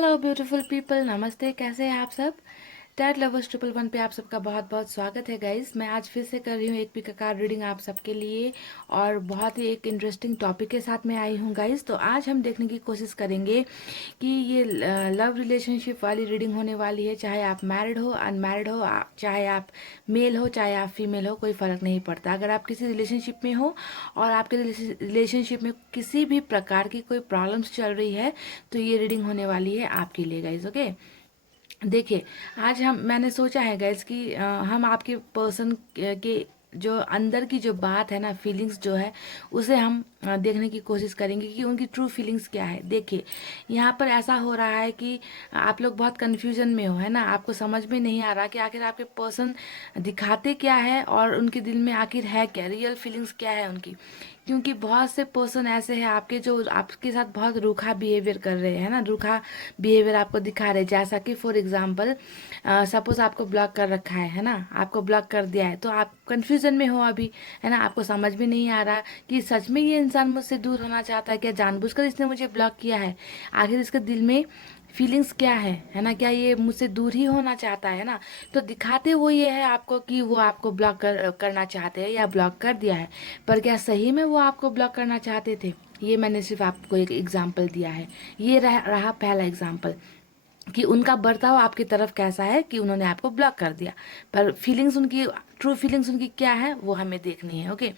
Hello beautiful people, नमस्ते। कैसे हैं आप सब? टैट लवर्स 111 पे आप सबका बहुत बहुत स्वागत है गाइस। मैं आज फिर से कर रही हूँ एक पिक कार्ड रीडिंग आप सबके लिए, और बहुत ही एक इंटरेस्टिंग टॉपिक के साथ मैं आई हूँ गाइस। तो आज हम देखने की कोशिश करेंगे कि ये लव रिलेशनशिप वाली रीडिंग होने वाली है। चाहे आप मैरिड हो, अनमैरिड हो, चाहे आप मेल हो, चाहे आप फीमेल हो, कोई फ़र्क नहीं पड़ता। अगर आप किसी रिलेशनशिप में हो और आपके रिलेशनशिप में किसी भी प्रकार की कोई प्रॉब्लम्स चल रही है, तो ये रीडिंग होने वाली है आपके लिए गाइज। ओके, देखिए, आज मैंने सोचा है गैस कि हम आपके पर्सन के जो अंदर की जो बात है ना, फीलिंग्स जो है, उसे हम देखने की कोशिश करेंगे कि उनकी ट्रू फीलिंग्स क्या है। देखिए, यहाँ पर ऐसा हो रहा है कि आप लोग बहुत कंफ्यूजन में हो, है ना। आपको समझ में नहीं आ रहा कि आखिर आपके पर्सन दिखाते क्या है और उनके दिल में आखिर है क्या, रियल फीलिंग्स क्या है उनकी। क्योंकि बहुत से पर्सन ऐसे हैं आपके जो आपके साथ बहुत रूखा बिहेवियर कर रहे हैं ना, रूखा बिहेवियर आपको दिखा रहे हैं। जैसा कि फॉर एग्जांपल, सपोज आपको ब्लॉक कर रखा है ना, आपको ब्लॉक कर दिया है, तो आप कंफ्यूजन में हो अभी, है ना। आपको समझ में नहीं आ रहा कि सच में ये इंसान मुझसे दूर होना चाहता है क्या, जानबूझकर इसने मुझे ब्लॉक किया है, आखिर इसके दिल में फीलिंग्स क्या है ना। क्या ये मुझसे दूर ही होना चाहता है ना। तो दिखाते वो ये है आपको कि वो आपको ब्लॉक करना चाहते हैं या ब्लॉक कर दिया है, पर क्या सही में वो आपको ब्लॉक करना चाहते थे? ये मैंने सिर्फ आपको एक एग्जाम्पल दिया है। ये रहा पहला एग्जाम्पल कि उनका बर्ताव आपकी तरफ कैसा है कि उन्होंने आपको ब्लॉक कर दिया, पर फीलिंग्स उनकी, ट्रू फीलिंग्स उनकी क्या है, वो हमें देखनी है। ओके,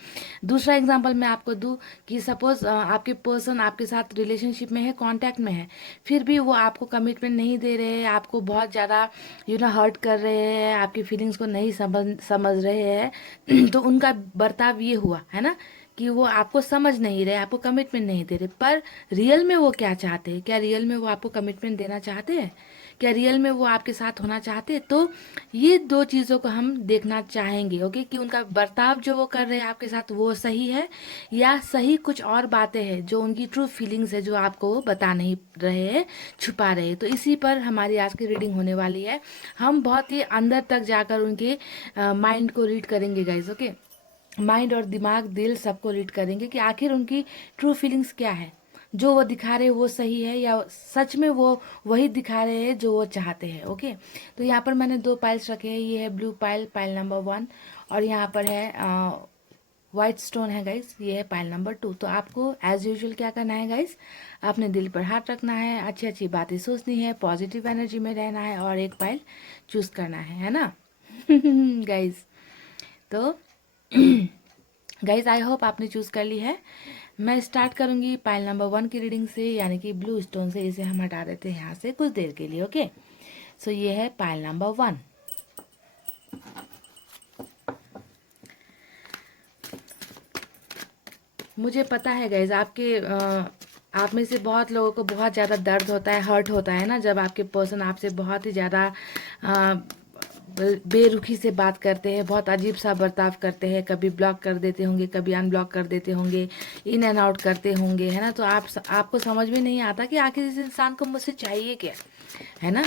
दूसरा एग्जांपल मैं आपको दूं कि सपोज आपके पर्सन आपके साथ रिलेशनशिप में है, कांटेक्ट में है, फिर भी वो आपको कमिटमेंट नहीं दे रहे हैं, आपको बहुत ज़्यादा हर्ट कर रहे हैं, आपकी फीलिंग्स को नहीं समझ रहे हैं तो उनका बर्ताव ये हुआ है ना कि वो आपको समझ नहीं रहे, आपको कमिटमेंट नहीं दे रहे। पर रियल में वो क्या चाहते हैं? क्या रियल में वो आपको कमिटमेंट देना चाहते हैं? क्या रियल में वो आपके साथ होना चाहते हैं? तो ये दो चीज़ों को हम देखना चाहेंगे। ओके, कि उनका बर्ताव जो वो कर रहे हैं आपके साथ वो सही है, या सही कुछ और बातें हैं जो उनकी ट्रू फीलिंग्स है जो आपको वो बता नहीं रहे हैं, छुपा रहे हैं। तो इसी पर हमारी आज की रीडिंग होने वाली है। हम बहुत ही अंदर तक जाकर उनके माइंड को रीड करेंगे गाइज। ओके, माइंड और दिमाग, दिल सबको रीड करेंगे कि आखिर उनकी ट्रू फीलिंग्स क्या है, जो वो दिखा रहे हैं वो सही है या सच में वो वही दिखा रहे हैं जो वो चाहते हैं। ओके, तो यहाँ पर मैंने दो पाइल्स रखे हैं। ये है ब्लू पाइल, पाइल नंबर 1, और यहाँ पर है वाइट स्टोन है गाइस, ये है पाइल नंबर 2। तो आपको एज यूजुअल क्या करना है गाइस, अपने दिल पर हाथ रखना है, अच्छी अच्छी बातें सोचनी है, पॉजिटिव एनर्जी में रहना है, और एक पाइल चूज करना है ना गाइस। तो गाइज, आई होप आपने चूज कर ली है। मैं स्टार्ट करूंगी पाइल नंबर 1 की रीडिंग से, यानी कि ब्लू स्टोन से। इसे हम हटा देते हैं यहाँ से कुछ देर के लिए। ओके, सो ये है पाइल नंबर 1। मुझे पता है गाइज, आपके आप में से बहुत लोगों को बहुत ज़्यादा दर्द होता है, हर्ट होता है ना, जब आपके पर्सन आपसे बहुत ही ज़्यादा बेरुखी से बात करते हैं, बहुत अजीब सा बर्ताव करते हैं, कभी ब्लॉक कर देते होंगे, कभी अनब्लॉक कर देते होंगे, इन एंड आउट करते होंगे, है ना। तो आपको समझ में नहीं आता कि आखिर इस इंसान को मुझसे चाहिए क्या, है ना।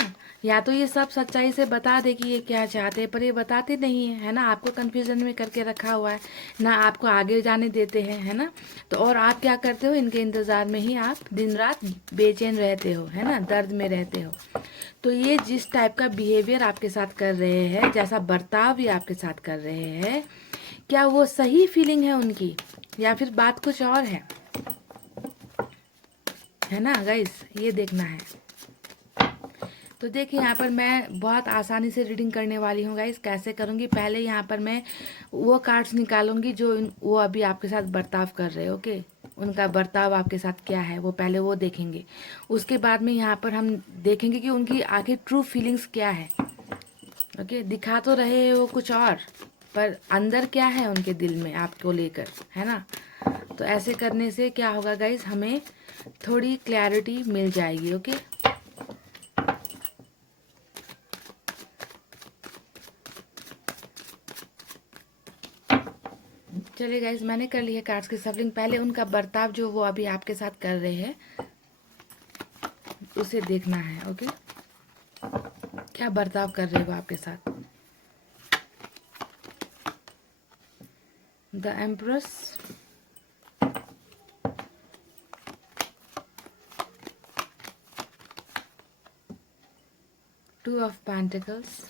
या तो ये सब सच्चाई से बता दे कि ये क्या चाहते हैं, पर ये बताते नहीं है ना। आपको कंफ्यूजन में करके रखा हुआ है ना, आपको आगे जाने देते हैं, है ना। तो और आप क्या करते हो, इनके इंतजार में ही आप दिन रात बेचैन रहते हो, है ना, दर्द में रहते हो। तो ये जिस टाइप का बिहेवियर आपके साथ कर रहे हैं, जैसा बर्ताव भी आपके साथ कर रहे हैं, क्या वो सही फीलिंग है उनकी, या फिर बात कुछ और है ना गाइस, ये देखना है। तो देखिए, यहाँ पर मैं बहुत आसानी से रीडिंग करने वाली हूँ गाइस। कैसे करूँगी, पहले यहाँ पर मैं वो कार्ड्स निकालूंगी जो वो अभी आपके साथ बर्ताव कर रहे हैं। ओके, उनका बर्ताव आपके साथ क्या है वो पहले वो देखेंगे। उसके बाद में यहाँ पर हम देखेंगे कि उनकी आखिर ट्रू फीलिंग्स क्या है। ओके, दिखा तो रहे हैं वो कुछ और, पर अंदर क्या है उनके दिल में आपको लेकर, है ना। तो ऐसे करने से क्या होगा गाइस, हमें थोड़ी क्लैरिटी मिल जाएगी। ओके, चलिए गाइज, मैंने कर ली है कार्ड्स की सफलिंग। पहले उनका बर्ताव जो वो अभी आपके साथ कर रहे हैं उसे देखना है। ओके, क्या बर्ताव कर रहे हो आपके साथ। The empress, Two of Pentacles,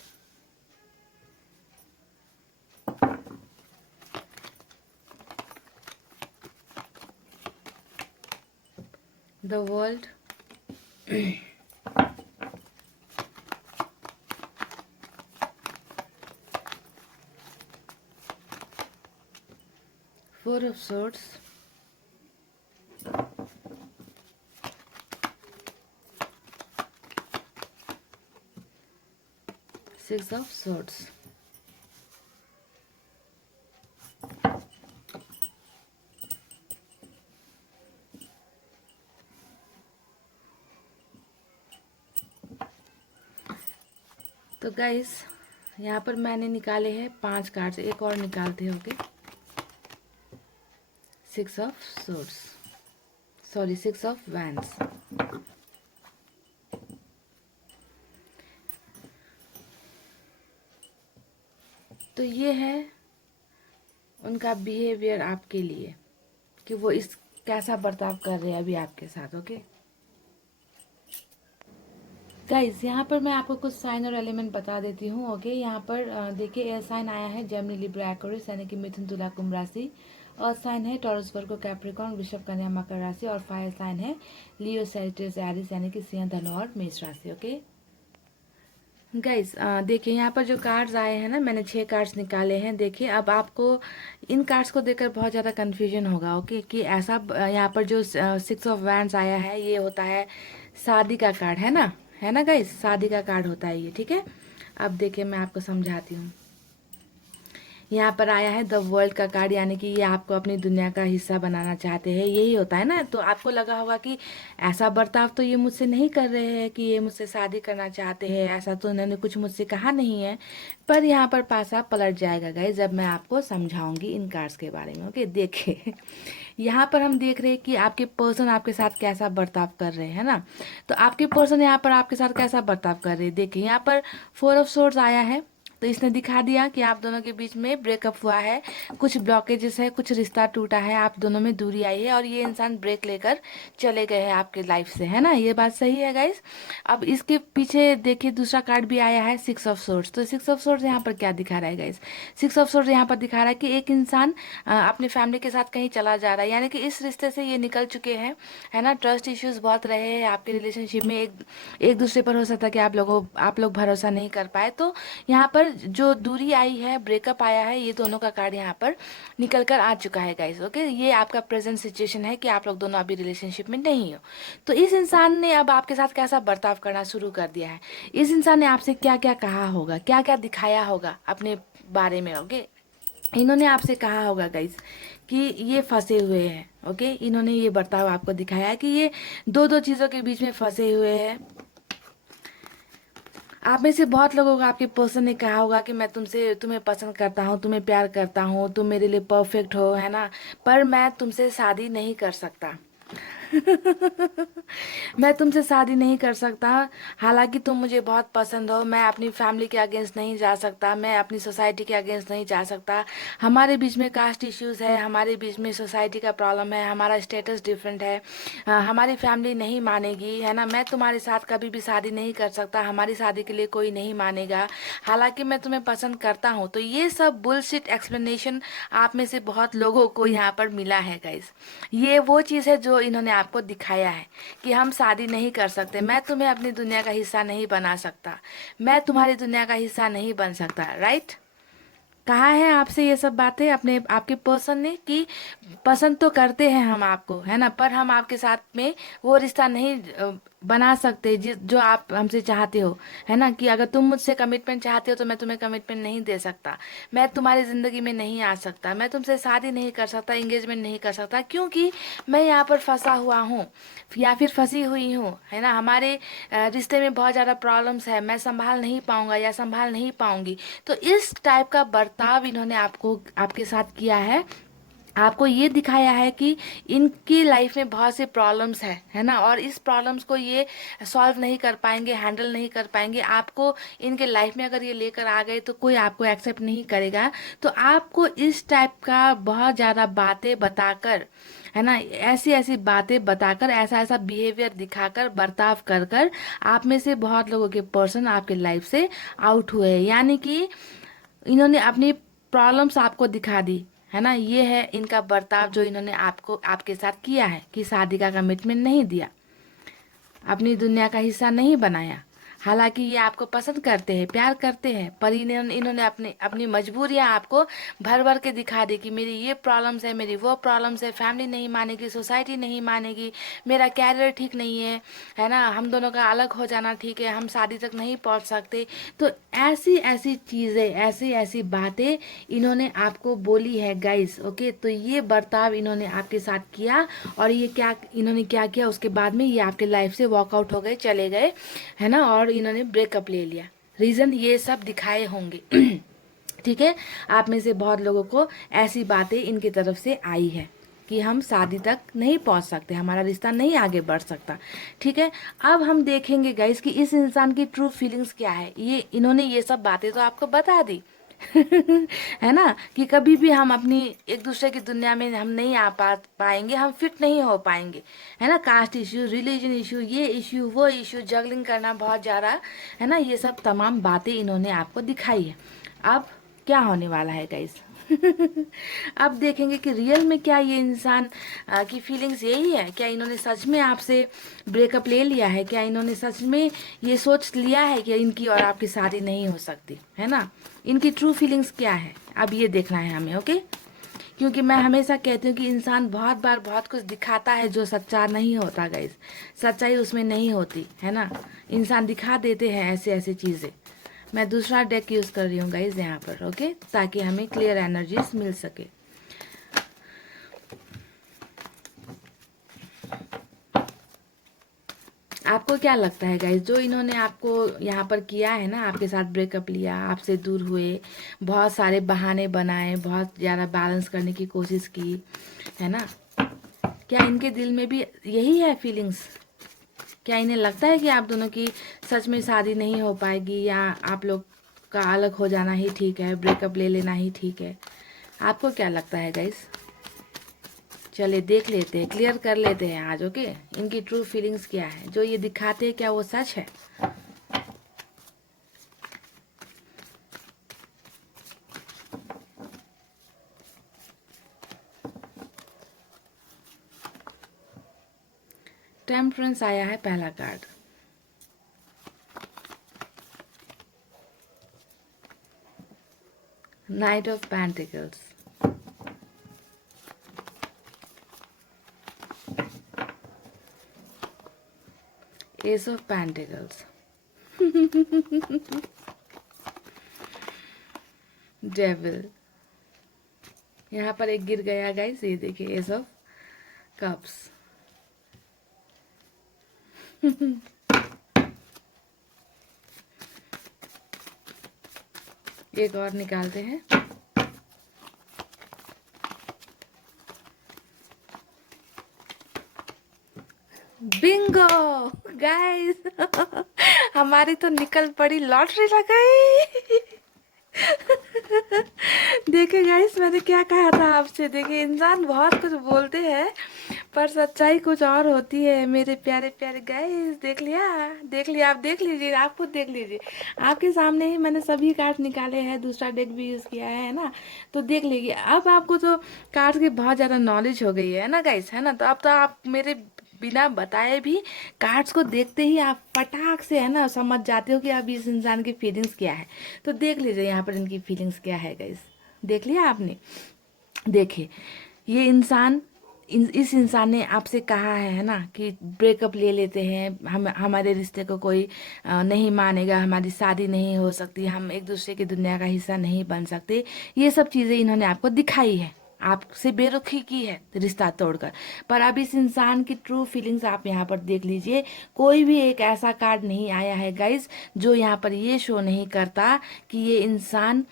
the World, Four of Swords, Six of Swords. तो गाइस यहाँ पर मैंने निकाले हैं 5 कार्ड्स, एक और निकालते हो okay. Six of swords, sorry 6 of wands. तो ये है उनका बिहेवियर आपके लिए, कि वो इस कैसा बर्ताव कर रहे हैं अभी आपके साथ ओके। गाइस यहाँ पर मैं आपको कुछ साइन और एलिमेंट बता देती हूँ ओके। यहाँ पर देखिए एयर साइन आया है जेमिनी लिब्रा एक्वेरियस यानी कि मिथुन तुला कुंभ राशि। अर्थ साइन है टॉरस वर्गो कैप्रिकॉर्न वृषभ कन्या मकर राशि। और फायर साइन है लियो सैजिटेरियस एरिस यानी कि सिंह धनु और मेष राशि ओके। गाइस देखिए यहाँ पर जो कार्ड्स आए हैं ना, मैंने 6 कार्ड्स निकाले हैं। देखिए अब आपको इन कार्ड्स को देखकर बहुत ज़्यादा कन्फ्यूजन होगा ओके, कि ऐसा यहाँ पर जो 6 ऑफ वैंड्स आया है ये होता है शादी का कार्ड, है ना गाइस, शादी का कार्ड होता है ये, ठीक है। अब देखिए मैं आपको समझाती हूँ। यहाँ पर आया है द वर्ल्ड का कार्ड, यानी कि ये आपको अपनी दुनिया का हिस्सा बनाना चाहते हैं, यही होता है ना। तो आपको लगा होगा कि ऐसा बर्ताव तो ये मुझसे नहीं कर रहे हैं, कि ये मुझसे शादी करना चाहते हैं, ऐसा तो इन्होंने कुछ मुझसे कहा नहीं है। पर यहाँ पर पासा पलट जाएगा गाइस, जब मैं आपको समझाऊंगी इन कार्ड्स के बारे में ओके। देखिए यहाँ पर हम देख रहे हैं कि आपके पर्सन आपके साथ कैसा बर्ताव कर रहे हैं ना। तो आपके पर्सन यहाँ पर आपके साथ कैसा बर्ताव कर रहे हैं, देखिए यहाँ पर 4 ऑफ सोर्ड्स आया है। तो इसने दिखा दिया कि आप दोनों के बीच में ब्रेकअप हुआ है, कुछ ब्लॉकेजेस है, कुछ रिश्ता टूटा है, आप दोनों में दूरी आई है और ये इंसान ब्रेक लेकर चले गए हैं आपके लाइफ से, है ना। ये बात सही है गाइस। अब इसके पीछे देखिए दूसरा कार्ड भी आया है 6 ऑफ सोर्ड्स। तो 6 ऑफ सोर्ड्स यहाँ पर क्या दिखा रहा है गाइस, 6 ऑफ सोर्ड्स यहाँ पर दिखा रहा है कि एक इंसान अपने फैमिली के साथ कहीं चला जा रहा है, यानी कि इस रिश्ते से ये निकल चुके हैं, है ना। ट्रस्ट इश्यूज बहुत रहे हैं आपके रिलेशनशिप में, एक दूसरे पर हो सकता है कि आप लोग भरोसा नहीं कर पाए। तो यहाँ पर जो दूरी आई है, ब्रेकअप आया है, ये दोनों का कार्ड यहाँ पर निकल कर आ चुका है गाइस ओके। ये आपका प्रेजेंट सिचुएशन है कि आप लोग दोनों अभी रिलेशनशिप में नहीं हो। तो इस इंसान ने अब आपके साथ कैसा बर्ताव करना शुरू कर दिया है, इस इंसान ने आपसे क्या क्या कहा होगा, क्या क्या दिखाया होगा अपने बारे में ओके। इन्होंने आपसे कहा होगा गाइस कि ये फंसे हुए हैं ओके। इन्होंने ये बर्ताव आपको दिखाया है कि ये दो दो चीज़ों के बीच में फंसे हुए हैं। आप में से बहुत लोगों को आपके पर्सन ने कहा होगा कि मैं तुम्हें पसंद करता हूँ, तुम्हें प्यार करता हूँ, तुम मेरे लिए परफेक्ट हो, है ना, पर मैं तुमसे शादी नहीं कर सकता। मैं तुमसे शादी नहीं कर सकता, हालांकि तुम मुझे बहुत पसंद हो। मैं अपनी फैमिली के अगेंस्ट नहीं जा सकता, मैं अपनी सोसाइटी के अगेंस्ट नहीं जा सकता। हमारे बीच में कास्ट इश्यूज है, हमारे बीच में सोसाइटी का प्रॉब्लम है, हमारा स्टेटस डिफरेंट है, हमारी फैमिली नहीं मानेगी, है ना। मैं तुम्हारे साथ कभी भी शादी नहीं कर सकता, हमारी शादी के लिए कोई नहीं मानेगा, हालांकि मैं तुम्हें पसंद करता हूँ। तो ये सब बुलशिट एक्सप्लेनेशन आप में से बहुत लोगों को यहाँ पर मिला है गाइस। ये वो चीज़ है जो इन्होंने आपको दिखाया है कि हम शादी नहीं कर सकते, मैं तुम्हें अपनी दुनिया का हिस्सा नहीं बना सकता, मैं तुम्हारी दुनिया का हिस्सा नहीं बन सकता, राइट। कहा है आपसे ये सब बातें अपने आपके पर्सन ने कि पसंद तो करते हैं हम आपको, है ना, पर हम आपके साथ में वो रिश्ता नहीं बना सकते जो आप हमसे चाहते हो, है ना। कि अगर तुम मुझसे कमिटमेंट चाहते हो तो मैं तुम्हें कमिटमेंट नहीं दे सकता, मैं तुम्हारी ज़िंदगी में नहीं आ सकता, मैं तुमसे शादी नहीं कर सकता, इंगेजमेंट नहीं कर सकता, क्योंकि मैं यहाँ पर फंसा हुआ हूँ या फिर फंसी हुई हूँ, है ना। हमारे रिश्ते में बहुत ज़्यादा प्रॉब्लम्स है, मैं संभाल नहीं पाऊंगा या संभाल नहीं पाऊंगी। तो इस टाइप का बर्ताव इन्होंने आपको आपके साथ किया है आपको ये दिखाया है कि इनकी लाइफ में बहुत से प्रॉब्लम्स है ना, और इस प्रॉब्लम्स को ये सॉल्व नहीं कर पाएंगे, हैंडल नहीं कर पाएंगे। आपको इनके लाइफ में अगर ये लेकर आ गए तो कोई आपको एक्सेप्ट नहीं करेगा। तो आपको इस टाइप का बहुत ज़्यादा बातें बताकर, है ना, ऐसी ऐसी बातें बताकर, ऐसा ऐसा बिहेवियर दिखाकर, बर्ताव कर कर आप में से बहुत लोगों के पर्सन आपके लाइफ से आउट हुए हैं। यानी कि इन्होंने अपनी प्रॉब्लम्स आपको दिखा दी, है ना। ये है इनका बर्ताव जो इन्होंने आपको आपके साथ किया है कि शादी का कमिटमेंट नहीं दिया, अपनी दुनिया का हिस्सा नहीं बनाया। हालांकि ये आपको पसंद करते हैं, प्यार करते हैं, पर इन्होंने अपनी अपनी मजबूरियां आपको भर भर के दिखा दी कि मेरी ये प्रॉब्लम्स है, मेरी वो प्रॉब्लम्स है, फैमिली नहीं मानेगी, सोसाइटी नहीं मानेगी, मेरा कैरियर ठीक नहीं है ना, हम दोनों का अलग हो जाना ठीक है, हम शादी तक नहीं पहुंच सकते। तो ऐसी ऐसी चीज़ें, ऐसी ऐसी बातें इन्होंने आपको बोली है गाइस। ओके, तो ये बर्ताव इन्होंने आपके साथ किया, और ये क्या इन्होंने क्या किया उसके बाद में ये आपके लाइफ से वॉकआउट हो गए, चले गए, है ना, और इन्होंने ब्रेकअप ले लिया। रीज़न ये सब दिखाए होंगे। ठीक है, आप में से बहुत लोगों को ऐसी बातें इनकी तरफ से आई है कि हम शादी तक नहीं पहुंच सकते, हमारा रिश्ता नहीं आगे बढ़ सकता। ठीक है, अब हम देखेंगे गाइस कि इस इंसान की ट्रू फीलिंग्स क्या है। ये इन्होंने ये सब बातें तो आपको बता दी है ना, कि कभी भी हम अपनी एक दूसरे की दुनिया में हम नहीं आ पाएंगे, हम फिट नहीं हो पाएंगे, है ना। कास्ट इश्यू, रिलीजन इश्यू, ये इश्यू, वो इश्यू, जगलिंग करना बहुत ज़्यादा, है ना। ये सब तमाम बातें इन्होंने आपको दिखाई है। अब क्या होने वाला है गाइस? अब देखेंगे कि रियल में क्या ये इंसान की फीलिंग्स यही है, क्या इन्होंने सच में आपसे ब्रेकअप ले लिया है, क्या इन्होंने सच में ये सोच लिया है कि इनकी और आपकी शादी नहीं हो सकती, है ना। इनकी ट्रू फीलिंग्स क्या है, अब ये देखना है हमें। ओके, क्योंकि मैं हमेशा कहती हूँ कि इंसान बहुत बार बहुत कुछ दिखाता है जो सच्चा नहीं होता गाइस, सच्चाई उसमें नहीं होती, है ना। इंसान दिखा देते हैं ऐसे ऐसे चीज़ें। मैं दूसरा डेक यूज़ कर रही हूँ गाइज यहाँ पर। ओके, ताकि हमें क्लियर एनर्जीज मिल सके। आपको क्या लगता है गाइज, जो इन्होंने आपको यहाँ पर किया है ना, आपके साथ ब्रेकअप लिया, आपसे दूर हुए, बहुत सारे बहाने बनाए, बहुत ज़्यादा बैलेंस करने की कोशिश की, है ना, क्या इनके दिल में भी यही है फीलिंग्स? क्या इन्हें लगता है कि आप दोनों की सच में शादी नहीं हो पाएगी, या आप लोग का अलग हो जाना ही ठीक है, ब्रेकअप ले लेना ही ठीक है? आपको क्या लगता है गाइस? चलिए देख लेते हैं, क्लियर कर लेते हैं आज। ओके, इनकी ट्रू फीलिंग्स क्या है, जो ये दिखाते हैं क्या वो सच है? टेम्परेंस आया है पहला card. Night of pentacles, S of pentacles, devil. यहाँ पर एक गिर गया गाइस, ये देखिए, एस ऑफ कप्स। एक और निकालते हैं। बिंगो गाइस, हमारी तो निकल पड़ी, लॉटरी लग गई। देखिए गाइस, मैंने क्या कहा था आपसे। देखिए, इंसान बहुत कुछ बोलते हैं पर सच्चाई कुछ और होती है मेरे प्यारे प्यारे गाइस। देख लिया, देख लिया, आप देख लीजिए, आप खुद देख लीजिए, आपके सामने ही मैंने सभी कार्ड निकाले हैं, दूसरा डेक भी यूज़ किया है ना। तो देख लीजिए, अब आपको तो कार्ड की बहुत ज़्यादा नॉलेज हो गई है ना गाइस, है ना। तो अब तो आप मेरे बिना बताए भी कार्ड्स को देखते ही आप फटाक से, है ना, समझ जाते हो कि अब इस इंसान की फीलिंग्स क्या है। तो देख लीजिए यहाँ पर इनकी फीलिंग्स क्या है गाइस, देख लिया आपने? देखिए, ये इंसान, इस इंसान ने आपसे कहा है ना, कि ब्रेकअप ले लेते हैं, हम हमारे रिश्ते को कोई नहीं मानेगा, हमारी शादी नहीं हो सकती, हम एक दूसरे की दुनिया का हिस्सा नहीं बन सकते। ये सब चीज़ें इन्होंने आपको दिखाई है, आपसे बेरुखी की है रिश्ता तोड़कर। पर अब इस इंसान की ट्रू फीलिंग्स आप यहाँ पर देख लीजिए। कोई भी एक ऐसा कार्ड नहीं आया है गाइज जो यहाँ पर ये शो नहीं करता कि ये इंसान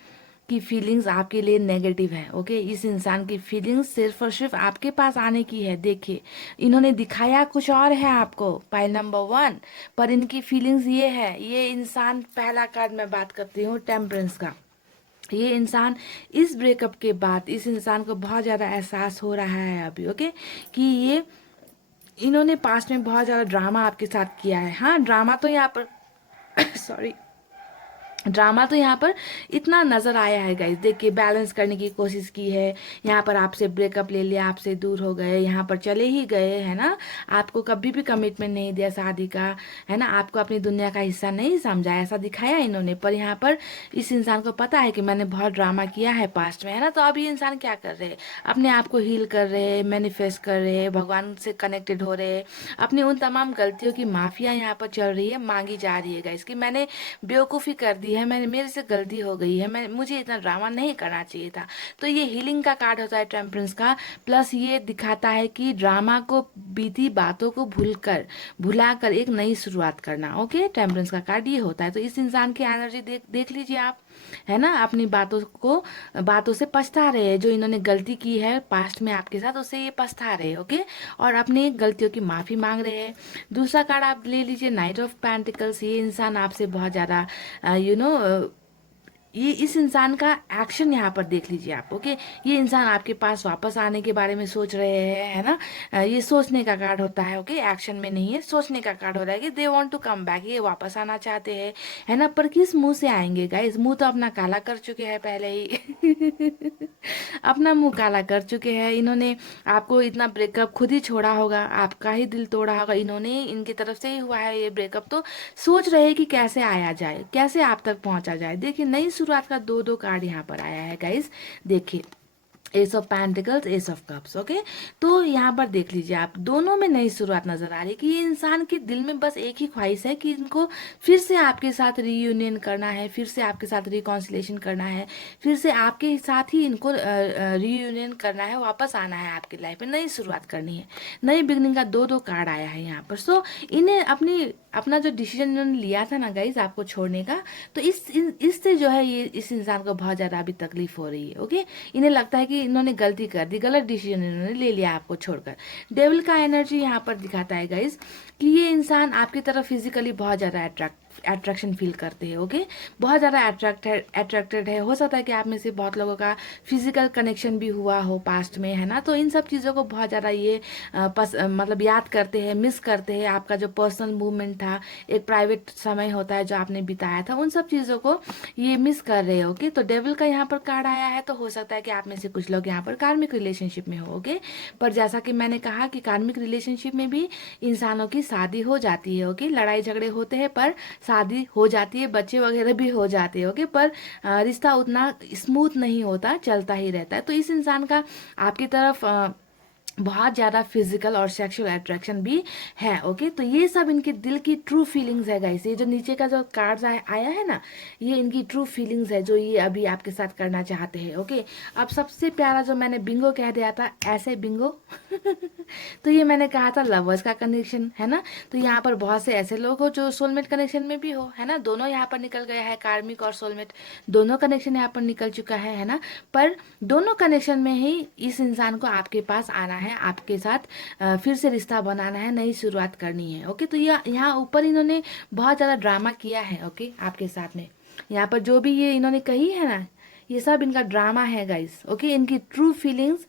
की फीलिंग्स आपके लिए नेगेटिव है। ओके, इस इंसान की फीलिंग्स सिर्फ और सिर्फ आपके पास आने की है। देखिए, इन्होंने दिखाया कुछ और है आपको, पाइल नंबर 1, पर इनकी फीलिंग्स ये है। ये इंसान, पहला कार्ड मैं बात करती हूँ टेम्परेंस का। ये इंसान इस ब्रेकअप के बाद इस इंसान को बहुत ज़्यादा एहसास हो रहा है अभी, ओके, कि ये इन्होंने पास्ट में बहुत ज़्यादा ड्रामा आपके साथ किया है। हाँ, ड्रामा तो यहाँ पर सॉरी, ड्रामा तो यहाँ पर इतना नजर आया है गाइस। देखिए, बैलेंस करने की कोशिश की है। यहाँ पर आपसे ब्रेकअप ले लिया, आपसे दूर हो गए, यहाँ पर चले ही गए, है ना। आपको कभी भी कमिटमेंट नहीं दिया शादी का, है ना। आपको अपनी दुनिया का हिस्सा नहीं समझा, ऐसा दिखाया इन्होंने। पर यहाँ पर इस इंसान को पता है कि मैंने बहुत ड्रामा किया है पास्ट में, है ना। तो अब ये इंसान क्या कर रहे हैं, अपने आप को हील कर रहे हैं, मैनिफेस्ट कर रहे हैं, भगवान से कनेक्टेड हो रहे हैं। अपनी उन तमाम गलतियों की माफिया यहाँ पर चल रही है, मांगी जा रही है गाइस, कि मैंने बेवकूफ़ी कर दी है, मैंने, मेरे से गलती हो गई है, मुझे इतना ड्रामा नहीं करना चाहिए था। तो ये हीलिंग का कार्ड होता है टेम्परेंस का। प्लस ये दिखाता है कि ड्रामा को, बीती बातों को भुलाकर एक नई शुरुआत करना। ओके, टेम्परेंस का कार्ड ये होता है। तो इस इंसान की एनर्जी देख लीजिए आप, है ना। अपनी बातों से पछता रहे हैं, जो इन्होंने गलती की है पास्ट में आपके साथ, उससे ये पछता रहे हैं। ओके, और अपनी गलतियों की माफी मांग रहे हैं। दूसरा कार्ड आप ले लीजिए, नाइट ऑफ पेंटिकल्स। ये इंसान आपसे बहुत ज्यादा ये इस इंसान का एक्शन यहाँ पर देख लीजिए आप। ओके, ये इंसान आपके पास वापस आने के बारे में सोच रहे हैं, है ना। ये सोचने का कार्ड होता है। ओके, एक्शन में नहीं है, सोचने का कार्ड हो रहा है कि they want to come back, ये वापस आना चाहते हैं, है ना। पर किस मुंह से आएंगे गाइस, मुंह तो अपना काला कर चुके हैं पहले ही अपना मुंह काला कर चुके हैं इन्होंने। आपको इतना ब्रेकअप खुद ही छोड़ा होगा, आपका ही दिल तोड़ा होगा इन्होंने, इनकी तरफ से ही हुआ है ये ब्रेकअप। तो सोच रहे हैं कि कैसे आया जाए, कैसे आप तक पहुंचा जाए। देखिए, नई शुरुआत का दो कार्ड यहाँ पर आया है गाइस। देखिए, S of pentacles, S of cups. Okay, तो यहाँ पर देख लीजिए आप, दोनों में नई शुरुआत नजर आ रही है कि ये इंसान के दिल में बस एक ही ख्वाहिश है कि इनको फिर से आपके साथ रीयूनियन करना है, फिर से आपके साथ रिकॉन्सिलेशन करना है, फिर से आपके साथ ही इनको रीयूनियन करना है, वापस आना है आपकी लाइफ में, नई शुरुआत करनी है। नई बिगनिंग का दो कार्ड आया है यहाँ पर। सो इन्हें अपना जो डिसीजन इन्होंने लिया था ना गाइज आपको छोड़ने का, तो इससे जो है ये इस इंसान को बहुत ज़्यादा अभी तकलीफ हो रही है। ओके, इन्हें लगता है कि इन्होंने गलती कर दी, गलत डिसीजन इन्होंने ले लिया आपको छोड़कर। डेविल का एनर्जी यहाँ पर दिखाता है गाइज कि ये इंसान आपकी तरफ फिजिकली बहुत ज़्यादा अट्रैक्शन फील करते हैं। ओके, बहुत ज़्यादा अट्रैक्टेड है। हो सकता है कि आप में से बहुत लोगों का फिजिकल कनेक्शन भी हुआ हो पास्ट में, है ना। तो इन सब चीज़ों को बहुत ज़्यादा ये मतलब याद करते हैं, मिस करते हैं। आपका जो पर्सनल मूवमेंट था, एक प्राइवेट समय होता है जो आपने बिताया था, उन सब चीज़ों को ये मिस कर रहे हो। ओके, तो डेविल का यहाँ पर कार्ड आया है, तो हो सकता है कि आप में से कुछ लोग यहाँ पर कार्मिक रिलेशनशिप में हो। ओके, पर जैसा कि मैंने कहा कि कार्मिक रिलेशनशिप में भी इंसानों की शादी हो जाती है। ओके, लड़ाई झगड़े होते हैं पर शादी हो जाती है, बच्चे वगैरह भी हो जाते हैं। ओके, पर रिश्ता उतना स्मूथ नहीं होता, चलता ही रहता है। तो इस इंसान का आपकी तरफ बहुत ज़्यादा फिजिकल और सेक्सुअल अट्रैक्शन भी है। ओके, तो ये सब इनके दिल की ट्रू फीलिंग्स है गाइस। ये जो नीचे का जो कार्ड्स आया है ना, ये इनकी ट्रू फीलिंग्स है जो ये अभी आपके साथ करना चाहते हैं। ओके, अब सबसे प्यारा जो मैंने बिंगो कह दिया था, ऐसे बिंगो तो ये मैंने कहा था लवर्स का कनेक्शन, है ना। तो यहाँ पर बहुत से ऐसे लोग हो जो सोलमेट कनेक्शन में भी हो, है ना। दोनों यहाँ पर निकल गया है, कार्मिक और सोलमेट दोनों कनेक्शन यहाँ पर निकल चुका है ना। पर दोनों कनेक्शन में ही इस इंसान को आपके पास आना है, आपके साथ फिर से रिश्ता बनाना है, नई शुरुआत करनी है। ओके, तो यहाँ ऊपर इन्होंने बहुत ज़्यादा ड्रामा किया है। ओके, आपके साथ में यहाँ पर जो भी ये इन्होंने कही है ना, ये सब इनका ड्रामा है गाइस। ओके, इनकी ट्रू फीलिंग्स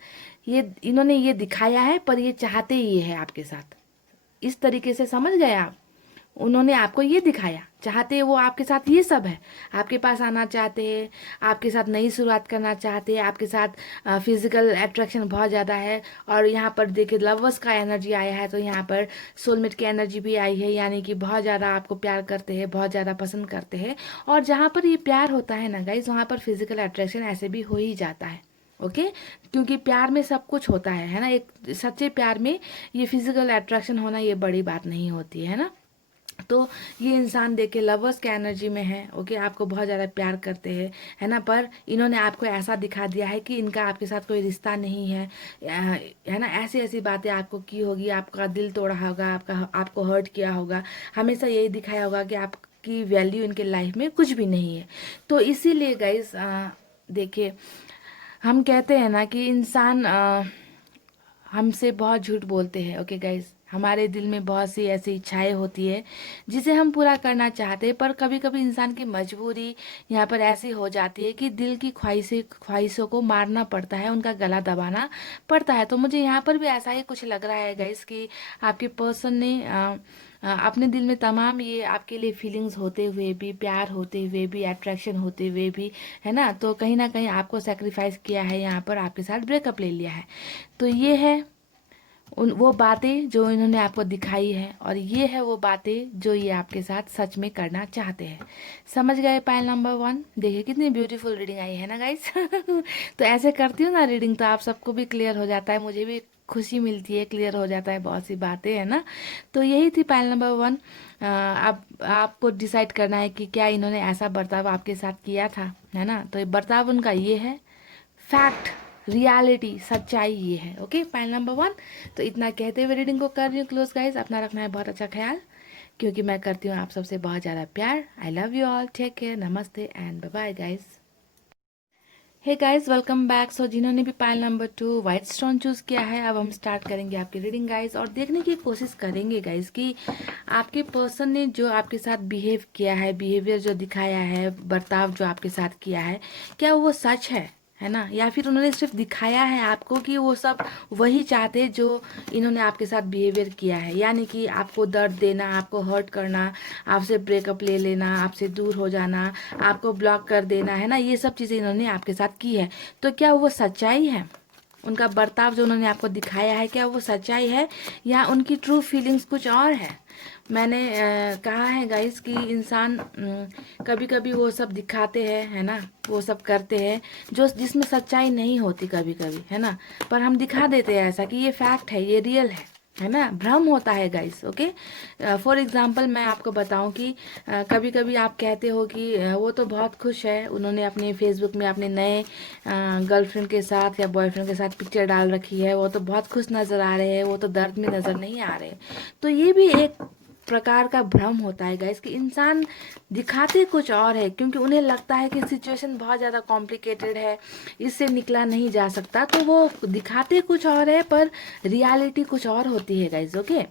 ये इन्होंने ये दिखाया है, पर ये चाहते ये है आपके साथ। इस तरीके से समझ गए आप, उन्होंने आपको ये दिखाया, चाहते वो आपके साथ ये सब है, आपके पास आना चाहते हैं, आपके साथ नई शुरुआत करना चाहते हैं, आपके साथ फिजिकल अट्रैक्शन बहुत ज़्यादा है। और यहाँ पर देखिए लवर्स का एनर्जी आया है, तो यहाँ पर सोलमेट की एनर्जी भी आई है, यानी कि बहुत ज़्यादा आपको प्यार करते हैं, बहुत ज़्यादा पसंद करते हैं। और जहाँ पर ये प्यार होता है ना गाइज, वहाँ पर फिजिकल अट्रैक्शन ऐसे भी हो ही जाता है। ओके, क्योंकि प्यार में सब कुछ होता है ना। एक सच्चे प्यार में ये फिजिकल अट्रैक्शन होना ये बड़ी बात नहीं होती है ना। तो ये इंसान देखे लवर्स के एनर्जी में है। ओके, आपको बहुत ज़्यादा प्यार करते हैं, है ना। पर इन्होंने आपको ऐसा दिखा दिया है कि इनका आपके साथ कोई रिश्ता नहीं है, है ना। ऐसी ऐसी बातें आपको की होगी, आपका दिल तोड़ा होगा, आपको हर्ट किया होगा, हमेशा यही दिखाया होगा कि आपकी वैल्यू इनके लाइफ में कुछ भी नहीं है। तो इसीलिए गाइज देखिए, हम कहते हैं ना कि इंसान हमसे बहुत झूठ बोलते हैं। ओके गाइस, हमारे दिल में बहुत सी ऐसी इच्छाएं होती है जिसे हम पूरा करना चाहते हैं, पर कभी कभी इंसान की मजबूरी यहाँ पर ऐसी हो जाती है कि दिल की ख्वाहिशों को मारना पड़ता है, उनका गला दबाना पड़ता है। तो मुझे यहाँ पर भी ऐसा ही कुछ लग रहा है गाइस कि आपके पर्सन ने अपने दिल में तमाम ये आपके लिए फीलिंग्स होते हुए भी, प्यार होते हुए भी, अट्रैक्शन होते हुए भी, है ना, तो कहीं ना कहीं आपको सेक्रीफाइस किया है, यहाँ पर आपके साथ ब्रेकअप ले लिया है। तो ये है उन वो बातें जो इन्होंने आपको दिखाई है, और ये है वो बातें जो ये आपके साथ सच में करना चाहते हैं। समझ गए पायल नंबर 1? देखिए कितनी ब्यूटीफुल रीडिंग आई है ना गाइस। तो ऐसे करती हूँ ना रीडिंग, तो आप सबको भी क्लियर हो जाता है, मुझे भी खुशी मिलती है, क्लियर हो जाता है बहुत सी बातें, है ना। तो यही थी पायल नंबर 1। अब आपको डिसाइड करना है कि क्या इन्होंने ऐसा बर्ताव आपके साथ किया था, है ना। तो ये बर्ताव उनका ये है, फैक्ट, रियलिटी, सच्चाई ये है। Okay, point number 1। तो इतना कहते हुए रीडिंग को कर रही हूँ क्लोज गाइज। अपना रखना है बहुत अच्छा ख्याल, क्योंकि मैं करती हूँ आप सबसे बहुत ज़्यादा प्यार। I love you all, take care, नमस्ते and bye bye guys. Hey guys, welcome back. So जिन्होंने भी pile number 2 white stone choose किया है, अब हम स्टार्ट करेंगे आपकी रीडिंग गाइज, और देखने की कोशिश करेंगे गाइज कि आपके पर्सन ने जो आपके साथ बिहेव किया है, बिहेवियर जो दिखाया है, बर्ताव जो आपके साथ किया है, क्या वो सच है ना, या फिर उन्होंने सिर्फ दिखाया है आपको कि वो सब वही चाहते जो इन्होंने आपके साथ बिहेवियर किया है, यानी कि आपको दर्द देना, आपको हर्ट करना, आपसे ब्रेकअप ले लेना, आपसे दूर हो जाना, आपको ब्लॉक कर देना, है ना, ये सब चीज़ें इन्होंने आपके साथ की है। तो क्या वो सच्चाई है? उनका बर्ताव जो उन्होंने आपको दिखाया है, क्या वो सच्चाई है, या उनकी ट्रू फीलिंग्स कुछ और है? मैंने कहा है गाइस कि इंसान कभी कभी वो सब दिखाते हैं, है ना, वो सब करते हैं जो जिसमें सच्चाई नहीं होती कभी कभी, है ना, पर हम दिखा देते हैं ऐसा कि ये फैक्ट है, ये रियल है ना। भ्रम होता है गाइस। ओके, फॉर एग्जांपल मैं आपको बताऊं कि कभी कभी आप कहते हो कि वो तो बहुत खुश है, उन्होंने अपने फेसबुक में अपने नए गर्लफ्रेंड के साथ या बॉयफ्रेंड के साथ पिक्चर डाल रखी है, वो तो बहुत खुश नज़र आ रहे हैं, वो तो दर्द में नज़र नहीं आ रहे। तो ये भी एक प्रकार का भ्रम होता है गाइस कि इंसान दिखाते कुछ और है, क्योंकि उन्हें लगता है कि सिचुएशन बहुत ज़्यादा कॉम्प्लिकेटेड है, इससे निकला नहीं जा सकता, तो वो दिखाते कुछ और है पर रियलिटी कुछ और होती है गाइस। ओके,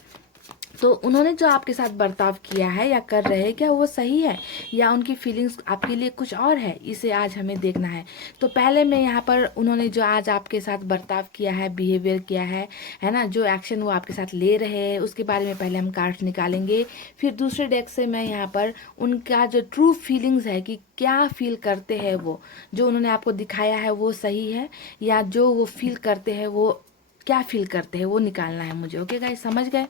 तो उन्होंने जो आपके साथ बर्ताव किया है या कर रहे हैं, क्या वो सही है, या उनकी फीलिंग्स आपके लिए कुछ और है, इसे आज हमें देखना है। तो पहले मैं यहाँ पर उन्होंने जो आज आपके साथ बर्ताव किया है, बिहेवियर किया है ना, जो एक्शन वो आपके साथ ले रहे हैं, उसके बारे में पहले हम कार्ड्स निकालेंगे। फिर दूसरे डेक से मैं यहाँ पर उनका जो ट्रू फीलिंग्स है कि क्या फील करते हैं, वो जो उन्होंने आपको दिखाया है वो सही है, या जो वो फील करते हैं वो क्या फील करते हैं, वो निकालना है मुझे। ओके गाइस, समझ गए?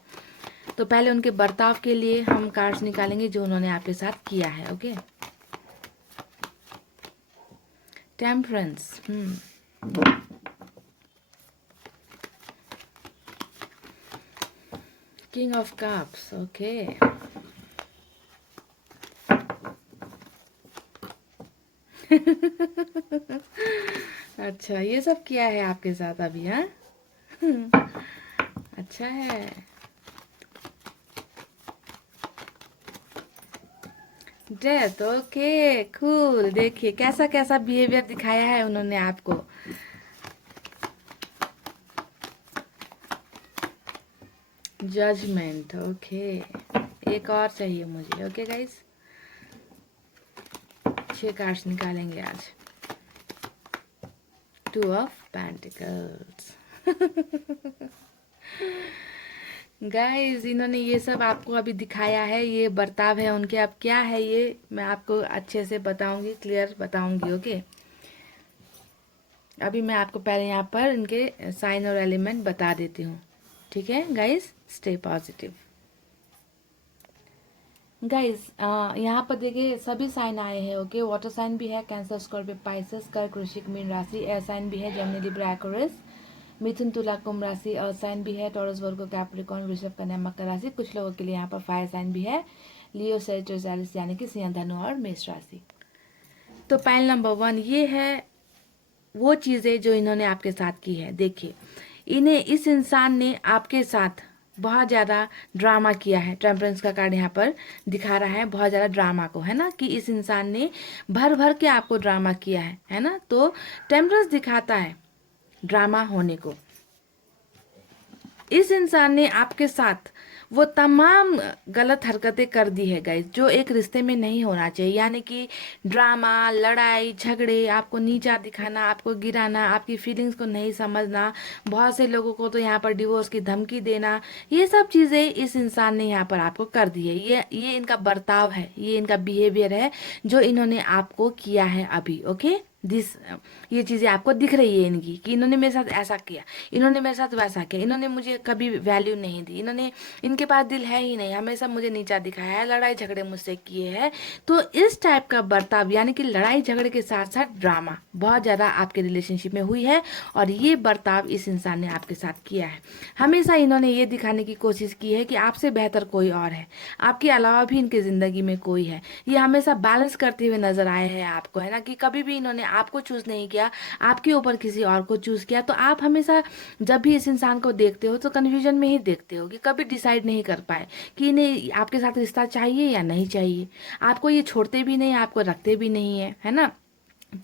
तो पहले उनके बर्ताव के लिए हम कार्ड्स निकालेंगे जो उन्होंने आपके साथ किया है। Okay, temperance, king of cups, okay, अच्छा ये सब किया है आपके साथ अभी, हाँ। अच्छा है। Death, okay, cool. देखिए कैसा कैसा बिहेवियर दिखाया है उन्होंने आपको। जजमेंट, ओके, एक और चाहिए मुझे। ओके गाइस, 6 कार्ड्स निकालेंगे आज। 2 ऑफ पेंटिकल्स। गाइस, इन्होंने ये सब आपको अभी दिखाया है, ये बर्ताव है उनके। अब क्या है ये मैं आपको अच्छे से बताऊंगी, क्लियर बताऊंगी। ओके, अभी मैं आपको पहले यहाँ पर इनके साइन और एलिमेंट बता देती हूँ, ठीक है गाइस, स्टे पॉजिटिव। गाइस, यहाँ पर देखिए सभी साइन आए हैं। ओके, वाटर साइन भी है, कैंसर, स्कॉर्पियो, पाइसेस, कर्क, वृश्चिक, मीन राशि। एयर साइन भी है, जेमिनी, लिब्रा, एक्वेरियस, मिथुन, तुला, कुंभ राशि। अर्थ साइन भी है, टॉरस, वर्गो, कैप्रिकॉर्न, वृषभ, कन्या, मकर राशि। कुछ लोगों के लिए यहाँ पर फायर साइन भी है, लियो, सेजिटेरियस, यानी कि सिंह, धनु और मेष राशि। तो पाइल नंबर 1 ये है वो चीज़ें जो इन्होंने आपके साथ की है। देखिए, इन्हें, इस इंसान ने आपके साथ बहुत ज़्यादा ड्रामा किया है। टेम्परेंस का कार्ड यहाँ पर दिखा रहा है बहुत ज़्यादा ड्रामा को, है ना, कि इस इंसान ने भर भर के आपको ड्रामा किया है ना। तो टेम्परेंस दिखाता है ड्रामा होने को। इस इंसान ने आपके साथ वो तमाम गलत हरकतें कर दी है गाइस, जो एक रिश्ते में नहीं होना चाहिए। यानी कि ड्रामा, लड़ाई झगड़े, आपको नीचा दिखाना, आपको गिराना, आपकी फीलिंग्स को नहीं समझना, बहुत से लोगों को तो यहाँ पर डिवोर्स की धमकी देना, ये सब चीज़ें इस इंसान ने यहाँ पर आपको कर दी है। ये इनका बर्ताव है, ये इनका बिहेवियर है जो इन्होंने आपको किया है अभी। ओके, दिस ये चीज़ें आपको दिख रही है इनकी, कि इन्होंने मेरे साथ ऐसा किया, इन्होंने मेरे साथ वैसा किया, इन्होंने मुझे कभी वैल्यू नहीं दी, इनके पास दिल है ही नहीं, हमेशा मुझे नीचा दिखाया है, लड़ाई झगड़े मुझसे किए हैं। तो इस टाइप का बर्ताव, यानी कि लड़ाई झगड़े के साथ साथ ड्रामा बहुत ज़्यादा आपके रिलेशनशिप में हुई है, और ये बर्ताव इस इंसान ने आपके साथ किया है। हमेशा इन्होंने ये दिखाने की कोशिश की है कि आपसे बेहतर कोई और है, आपके अलावा भी इनकी ज़िंदगी में कोई है। ये हमेशा बैलेंस करते हुए नजर आए हैं आपको, है ना, कि कभी भी इन्होंने आपको चूज़ नहीं किया, आपके ऊपर किसी और को चूज़ किया। तो आप हमेशा जब भी इस इंसान को देखते हो तो कन्फ्यूजन में ही देखते हो, कि कभी डिसाइड नहीं कर पाए कि इन्हें आपके साथ रिश्ता चाहिए या नहीं चाहिए। आपको ये छोड़ते भी नहीं, आपको रखते भी नहीं है ना।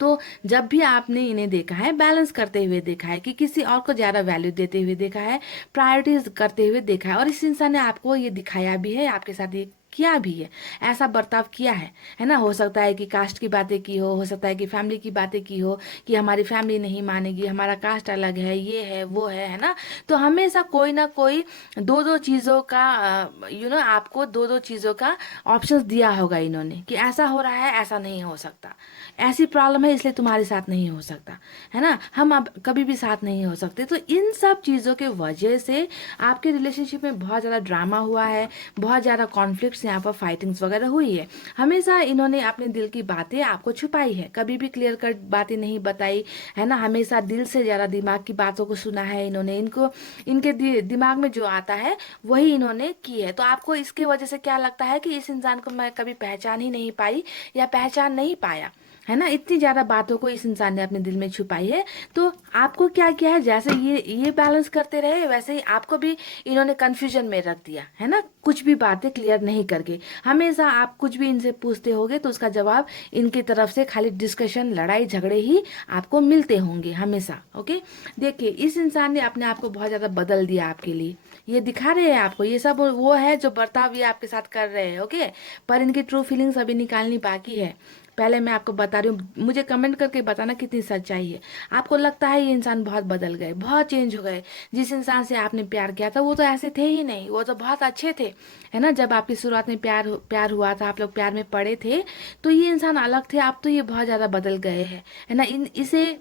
तो जब भी आपने इन्हें देखा है, बैलेंस करते हुए देखा है, कि किसी और को ज़्यादा वैल्यू देते हुए देखा है, प्रायोरिटीज करते हुए देखा है, और इस इंसान ने आपको ये दिखाया भी है, आपके साथ ये किया भी है, ऐसा बर्ताव किया है ना। हो सकता है कि कास्ट की बातें की हो सकता है कि फैमिली की बातें की हो, कि हमारी फैमिली नहीं मानेगी, हमारा कास्ट अलग है, ये है वो है ना। तो हमेशा कोई ना कोई दो दो चीज़ों का आपको दो दो चीज़ों का ऑप्शंस दिया होगा इन्होंने, कि ऐसा हो रहा है, ऐसा नहीं हो सकता, ऐसी प्रॉब्लम है इसलिए तुम्हारे साथ नहीं हो सकता, है ना, हम अब कभी भी साथ नहीं हो सकते। तो इन सब चीज़ों के वजह से आपके रिलेशनशिप में बहुत ज़्यादा ड्रामा हुआ है, बहुत ज़्यादा कॉन्फ्लिक्ट्स, यहाँ पर फाइटिंग्स वगैरह हुई है। हमेशा इन्होंने अपने दिल की बातें आपको छुपाई है, कभी भी क्लियर कट बातें नहीं बताई, है ना। हमेशा दिल से ज़्यादा दिमाग की बातों को सुना है इन्होंने, इनके दिमाग में जो आता है वही इन्होंने की है। तो आपको इसके वजह से क्या लगता है कि इस इंसान को मैं कभी पहचान ही नहीं पाई या पहचान नहीं पाया, है ना। इतनी ज़्यादा बातों को इस इंसान ने अपने दिल में छुपाई है। तो आपको क्या किया है, जैसे ये बैलेंस करते रहे, वैसे ही आपको भी इन्होंने कन्फ्यूजन में रख दिया, है ना, कुछ भी बातें क्लियर नहीं करके। हमेशा आप कुछ भी इनसे पूछते होगे तो उसका जवाब इनकी तरफ से खाली डिस्कशन, लड़ाई झगड़े ही आपको मिलते होंगे हमेशा। ओके, देखिए इस इंसान ने अपने आप को बहुत ज़्यादा बदल दिया आपके लिए, ये दिखा रहे हैं आपको, ये सब वो है जो बर्ताव ये आपके साथ कर रहे हैं। ओके, पर इनकी ट्रू फीलिंग्स अभी निकालनी बाकी है। पहले मैं आपको बता रही हूँ, मुझे कमेंट करके बताना कितनी सच्चाई है। आपको लगता है ये इंसान बहुत बदल गए, बहुत चेंज हो गए, जिस इंसान से आपने प्यार किया था वो तो ऐसे थे ही नहीं, वो तो बहुत अच्छे थे, है ना। जब आपकी शुरुआत में प्यार हुआ था, आप लोग प्यार में पड़े थे, तो ये इंसान अलग थे, आप तो ये बहुत ज़्यादा बदल गए हैं, है ना। इसे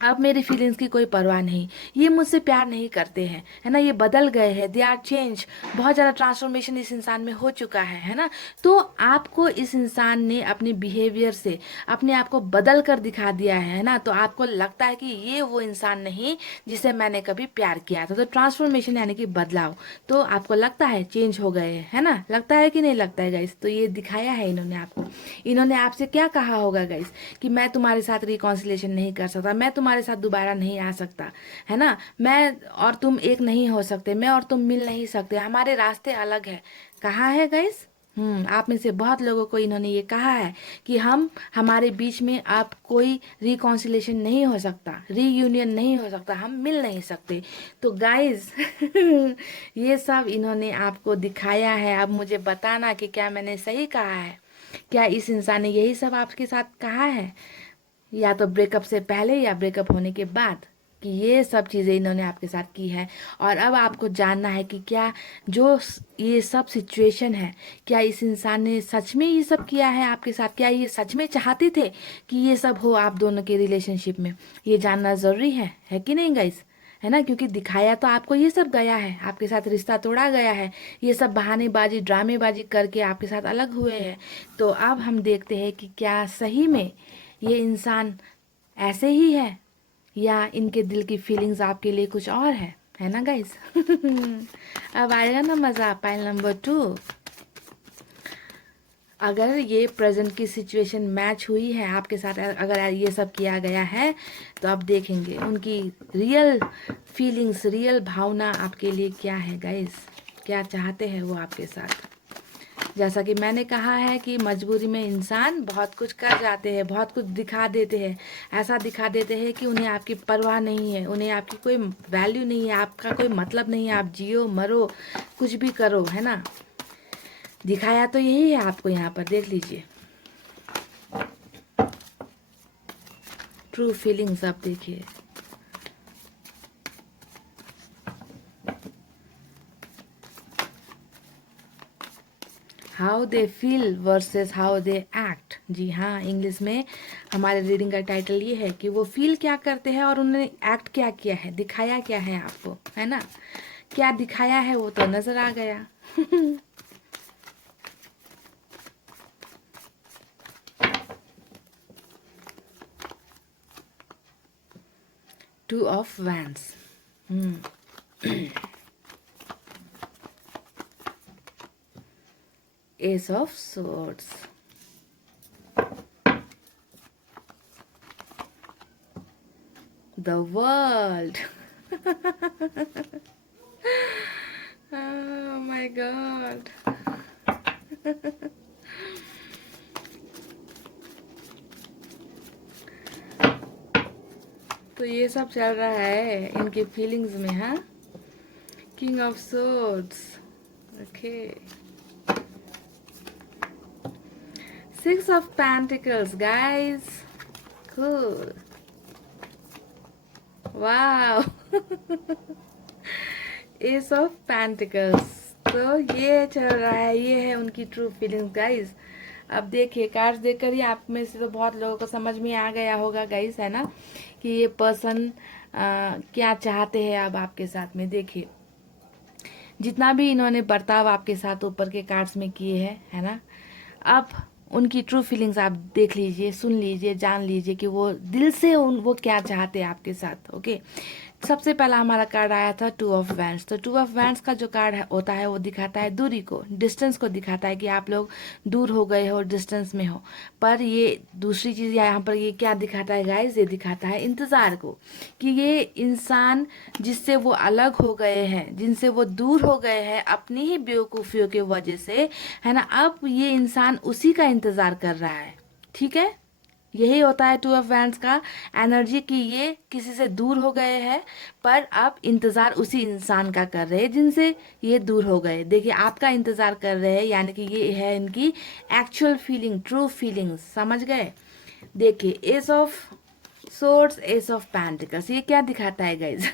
अब मेरी फीलिंग्स की कोई परवाह नहीं, ये मुझसे प्यार नहीं करते हैं, है ना, ये बदल गए हैं, दे आर चेंज, बहुत ज़्यादा ट्रांसफॉर्मेशन इस इंसान में हो चुका है ना। तो आपको इस इंसान ने अपने बिहेवियर से अपने आप को बदल कर दिखा दिया है ना। तो आपको लगता है कि ये वो इंसान नहीं जिसे मैंने कभी प्यार किया था। तो ट्रांसफॉर्मेशन यानी कि बदलाव, तो आपको लगता है चेंज हो गए हैं, है ना, लगता है कि नहीं लगता है गाइस। तो ये दिखाया है इन्होंने आपको, इन्होंने आपसे क्या कहा होगा गाइस, कि मैं तुम्हारे साथ रिकॉन्सिलेशन नहीं कर सकता, मैं तुम्हारे साथ दोबारा नहीं आ सकता, है ना, मैं और तुम एक नहीं हो सकते, मैं और तुम मिल नहीं सकते, हमारे रास्ते अलग है। कहा है गाइस। आप में से बहुत लोगों को इन्होंने ये कहा है कि हमारे बीच में अब कोई रिकॉन्सिलेशन नहीं हो सकता, रीयूनियन नहीं हो सकता, हम मिल नहीं सकते। तो गाइस ये सब इन्होंने आपको दिखाया है। अब मुझे बताना कि क्या मैंने सही कहा है, क्या इस इंसान ने यही सब आपके साथ कहा है, या तो ब्रेकअप से पहले या ब्रेकअप होने के बाद, कि ये सब चीज़ें इन्होंने आपके साथ की है। और अब आपको जानना है कि क्या जो ये सब सिचुएशन है, क्या इस इंसान ने सच में ये सब किया है आपके साथ, क्या ये सच में चाहते थे कि ये सब हो आप दोनों के रिलेशनशिप में। ये जानना ज़रूरी है कि नहीं गाइस, है ना, क्योंकि दिखाया तो आपको ये सब गया है, आपके साथ रिश्ता तोड़ा गया है, ये सब बहानेबाजी ड्रामेबाजी करके आपके साथ अलग हुए हैं। तो अब हम देखते हैं कि क्या सही में ये इंसान ऐसे ही है, या इनके दिल की फीलिंग्स आपके लिए कुछ और है ना गाइस। अब आएगा ना मज़ा, पाइल नंबर 2। अगर ये प्रेजेंट की सिचुएशन मैच हुई है आपके साथ, अगर ये सब किया गया है, तो आप देखेंगे उनकी रियल फीलिंग्स, रियल भावना आपके लिए क्या है गाइस। क्या चाहते हैं वो आपके साथ। जैसा कि मैंने कहा है कि मजबूरी में इंसान बहुत कुछ कर जाते हैं, बहुत कुछ दिखा देते हैं, ऐसा दिखा देते हैं कि उन्हें आपकी परवाह नहीं है, उन्हें आपकी कोई वैल्यू नहीं है, आपका कोई मतलब नहीं है, आप जियो मरो कुछ भी करो, है ना। दिखाया तो यही है आपको, यहाँ पर देख लीजिए ट्रू फीलिंग्स, आप देखिए। How they feel versus how they act. जी हाँ, इंग्लिश में हमारे रीडिंग का टाइटल ये है कि वो फील क्या करते हैं और उन्होंने एक्ट क्या किया है, दिखाया क्या है आपको, है ना। क्या दिखाया है वो तो नजर आ गया। Two of wands. S of swords, the world. Oh my god. तो ये सब चल रहा है इनके फीलिंग्स में, हाँ। King of swords, okay. Six of pentacles guys, cool, wow. S of pentacles. तो ये चल रहा है, ये है उनकी ट्रू फीलिंग्स गाइस। अब देखिए कार्ड्स देखकर ही आप में से तो बहुत लोगों को समझ में आ गया होगा गाइस, है ना, कि ये पर्सन क्या चाहते हैं अब आपके साथ में। देखिए जितना भी इन्होंने बर्ताव आपके साथ ऊपर के कार्ड्स में किए हैं, है ना, अब उनकी ट्रू फीलिंग्स आप देख लीजिए, सुन लीजिए, जान लीजिए कि वो दिल से वो क्या चाहते हैं आपके साथ। ओके, सबसे पहला हमारा कार्ड आया था टू ऑफ वैंड्स। तो टू ऑफ वैंड्स का जो कार्ड होता है वो दिखाता है दूरी को, डिस्टेंस को दिखाता है कि आप लोग दूर हो गए हो, डिस्टेंस में हो। पर ये दूसरी चीज यहाँ पर ये क्या दिखाता है गाइस, ये दिखाता है इंतजार को, कि ये इंसान जिससे वो अलग हो गए हैं, जिनसे वो दूर हो गए हैं अपनी ही बेवकूफियों की वजह से, है ना, अब ये इंसान उसी का इंतजार कर रहा है। ठीक है, यही होता है टू ऑफ वैंड्स का एनर्जी, कि ये किसी से दूर हो गए हैं पर अब इंतजार उसी इंसान का कर रहे हैं जिनसे ये दूर हो गए। देखिए आपका इंतजार कर रहे हैं, यानी कि ये है इनकी एक्चुअल फीलिंग, ट्रू फीलिंग्स, समझ गए। देखिए S of swords, S of pentacles, ये क्या दिखाता है गाइज?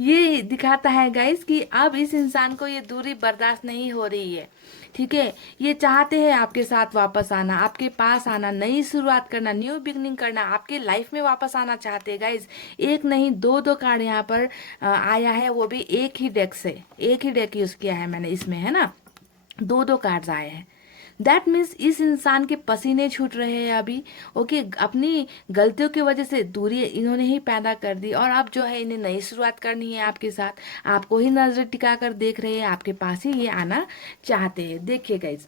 ये दिखाता है गाइस कि अब इस इंसान को ये दूरी बर्दाश्त नहीं हो रही है। ठीक है, ये चाहते हैं आपके साथ वापस आना, आपके पास आना, नई शुरुआत करना, न्यू बिगनिंग करना, आपके लाइफ में वापस आना चाहते हैं गाइस। एक नहीं दो दो कार्ड यहाँ पर आया है, वो भी एक ही डेक से, एक ही डेक यूज किया है मैंने इसमें, है ना, दो दो कार्ड्स आए हैं। दैट मीन्स इस इंसान के पसीने छूट रहे हैं अभी। ओके, अपनी गलतियों की वजह से दूरी इन्होंने ही पैदा कर दी और अब जो है इन्हें नई शुरुआत करनी है आपके साथ, आपको ही नजर टिका कर देख रहे हैं, आपके पास ही ये आना चाहते हैं। देखिए गाइज,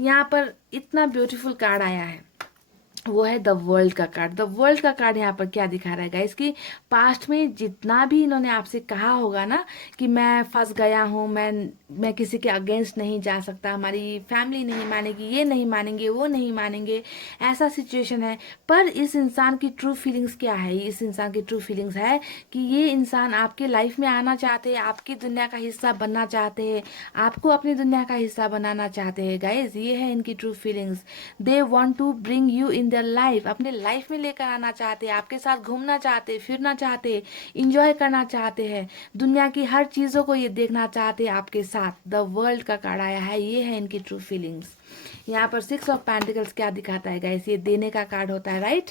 यहाँ पर इतना ब्यूटीफुल कार्ड आया है, वो है द वर्ल्ड का कार्ड। द वर्ल्ड का कार्ड यहाँ पर क्या दिखा रहा है गाइस, कि पास्ट में जितना भी इन्होंने आपसे कहा होगा ना कि मैं फंस गया हूँ, मैं किसी के अगेंस्ट नहीं जा सकता, हमारी फैमिली नहीं मानेगी, ये नहीं मानेंगे, वो नहीं मानेंगे, ऐसा सिचुएशन है। पर इस इंसान की ट्रू फीलिंग्स क्या है, इस इंसान की ट्रू फीलिंग्स है कि ये इंसान आपके लाइफ में आना चाहते हैं, आपकी दुनिया का हिस्सा बनना चाहते हैं, आपको अपनी दुनिया का हिस्सा बनाना चाहते हैं गाइज। ये है इनकी true feelings. They want to bring you in their life, अपने लाइफ में लेकर आना चाहते हैं, आपके साथ घूमना चाहते हैं, फिरना चाहते हैं, इंजॉय करना चाहते हैं, दुनिया की हर चीजों को ये देखना चाहते हैं आपके साथ। द वर्ल्ड का कार्ड आया है, ये है इनकी ट्रू फीलिंग्स। यहाँ पर सिक्स ऑफ पेंटिकल्स क्या दिखाता है गाइस, ये देने का कार्ड होता है, राइट।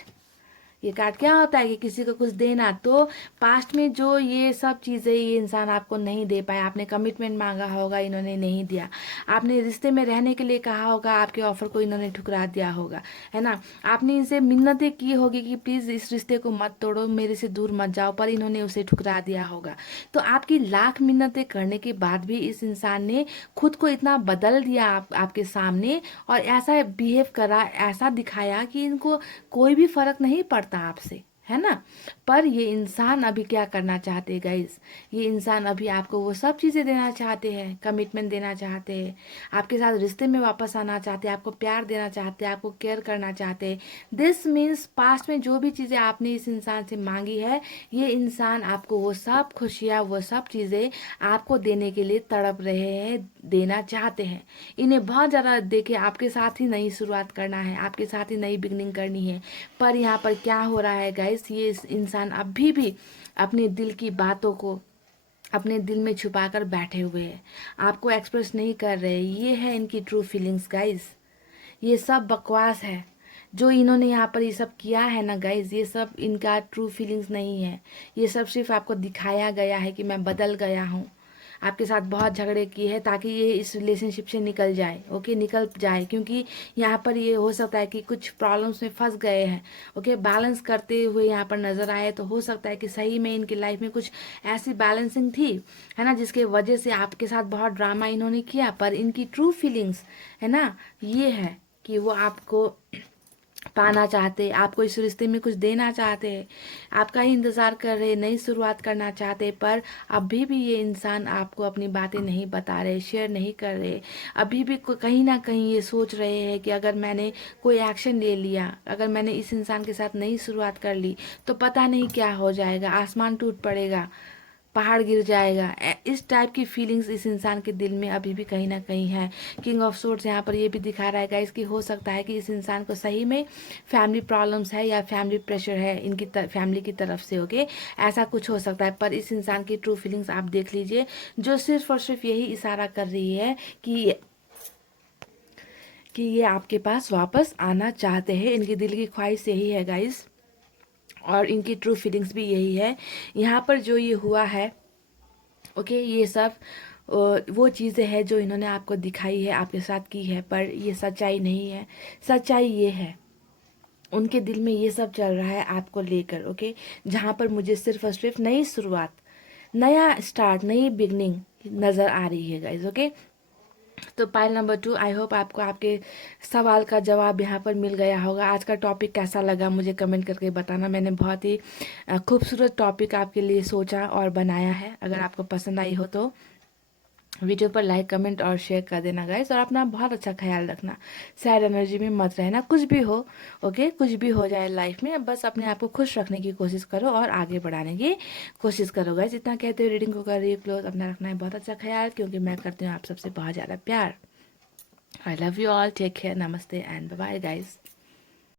ये कार्ड क्या होता है कि किसी को कुछ देना। तो पास्ट में जो ये सब चीजें ये इंसान आपको नहीं दे पाया, आपने कमिटमेंट मांगा होगा, इन्होंने नहीं दिया, आपने रिश्ते में रहने के लिए कहा होगा, आपके ऑफर को इन्होंने ठुकरा दिया होगा, है ना, आपने इनसे मिन्नतें की होगी कि प्लीज इस रिश्ते को मत तोड़ो, मेरे से दूर मत जाओ, पर इन्होंने उसे ठुकरा दिया होगा। तो आपकी लाख मिन्नतें करने के बाद भी इस इंसान ने खुद को इतना बदल दिया आपके सामने, और ऐसा बिहेव करा, ऐसा दिखाया कि इनको कोई भी फर्क नहीं पड़ता आपसे, है ना। पर ये इंसान अभी क्या करना चाहते हैं गाइस, ये इंसान अभी आपको वो सब चीज़ें देना चाहते हैं, कमिटमेंट देना चाहते हैं, आपके साथ रिश्ते में वापस आना चाहते हैं, आपको प्यार देना चाहते हैं, आपको केयर करना चाहते हैं। दिस मीन्स पास्ट में जो भी चीज़ें आपने इस इंसान से मांगी है, ये इंसान आपको वो सब खुशियाँ, वो सब चीज़ें आपको देने के लिए तड़प रहे हैं, देना चाहते हैं। इन्हें बहुत ज़्यादा देखे आपके साथ ही नई शुरुआत करना है, आपके साथ ही नई बिगनिंग करनी है। पर यहाँ पर क्या हो रहा है गाइस, ये इंसान अभी भी अपने दिल की बातों को अपने दिल में छुपा कर बैठे हुए हैं, आपको एक्सप्रेस नहीं कर रहे। ये है इनकी ट्रू फीलिंग्स गाइस। ये सब बकवास है जो इन्होंने यहाँ पर ये सब किया है ना गाइज, ये सब इनका ट्रू फीलिंग्स नहीं है। ये सब सिर्फ आपको दिखाया गया है कि मैं बदल गया हूँ, आपके साथ बहुत झगड़े किए हैं ताकि ये इस रिलेशनशिप से निकल जाए। ओके, निकल जाए, क्योंकि यहाँ पर ये हो सकता है कि कुछ प्रॉब्लम्स में फंस गए हैं। ओके, बैलेंस करते हुए यहाँ पर नजर आए तो हो सकता है कि सही में इनकी लाइफ में कुछ ऐसी बैलेंसिंग थी, है ना, जिसके वजह से आपके साथ बहुत ड्रामा इन्होंने किया। पर इनकी ट्रू फीलिंग्स है ना, ये है कि वो आपको पाना चाहते, आपको इस रिश्ते में कुछ देना चाहते हैं, आपका ही इंतज़ार कर रहे, नई शुरुआत करना चाहते। पर अभी भी ये इंसान आपको अपनी बातें नहीं बता रहे, शेयर नहीं कर रहे। अभी भी कहीं ना कहीं ये सोच रहे हैं कि अगर मैंने कोई एक्शन ले लिया, अगर मैंने इस इंसान के साथ नई शुरुआत कर ली तो पता नहीं क्या हो जाएगा, आसमान टूट पड़ेगा, पहाड़ गिर जाएगा। इस टाइप की फीलिंग्स इस इंसान के दिल में अभी भी कहीं ना कहीं है। किंग ऑफ सोर्ड्स यहाँ पर ये भी दिखा रहा है गाइस कि हो सकता है कि इस इंसान को सही में फैमिली प्रॉब्लम्स है या फैमिली प्रेशर है इनकी फैमिली की तरफ से। ओके, ऐसा कुछ हो सकता है। पर इस इंसान की ट्रू फीलिंग्स आप देख लीजिए, जो सिर्फ और सिर्फ यही इशारा कर रही है कि ये आपके पास वापस आना चाहते हैं। इनकी दिल की ख्वाहिश यही है गाइस, और इनकी ट्रू फीलिंग्स भी यही है। यहाँ पर जो ये हुआ है, ओके, ये सब वो चीज़ें हैं जो इन्होंने आपको दिखाई है, आपके साथ की है, पर ये सच्चाई नहीं है। सच्चाई ये है, उनके दिल में ये सब चल रहा है आपको लेकर। ओके, जहाँ पर मुझे सिर्फ और सिर्फ नई शुरुआत, नया स्टार्ट, नई बिगनिंग नज़र आ रही है गाइज। ओके, तो पाइल नंबर 2, आई होप आपको आपके सवाल का जवाब यहाँ पर मिल गया होगा। आज का टॉपिक कैसा लगा मुझे कमेंट करके बताना। मैंने बहुत ही खूबसूरत टॉपिक आपके लिए सोचा और बनाया है। अगर आपको पसंद आई हो तो वीडियो पर लाइक, कमेंट और शेयर कर देना गाइस। और अपना बहुत अच्छा ख्याल रखना, सैड एनर्जी में मत रहना, कुछ भी हो। ओके, कुछ भी हो जाए लाइफ में, बस अपने आप को खुश रखने की कोशिश करो और आगे बढ़ाने की कोशिश करो गाइस। इतना कहते हुए रीडिंग को कर रही क्लोज। अपना रखना है बहुत अच्छा ख्याल, क्योंकि मैं करती हूँ आप सबसे बहुत ज़्यादा प्यार। I love you all, take care, नमस्ते एंड बाय गाइस।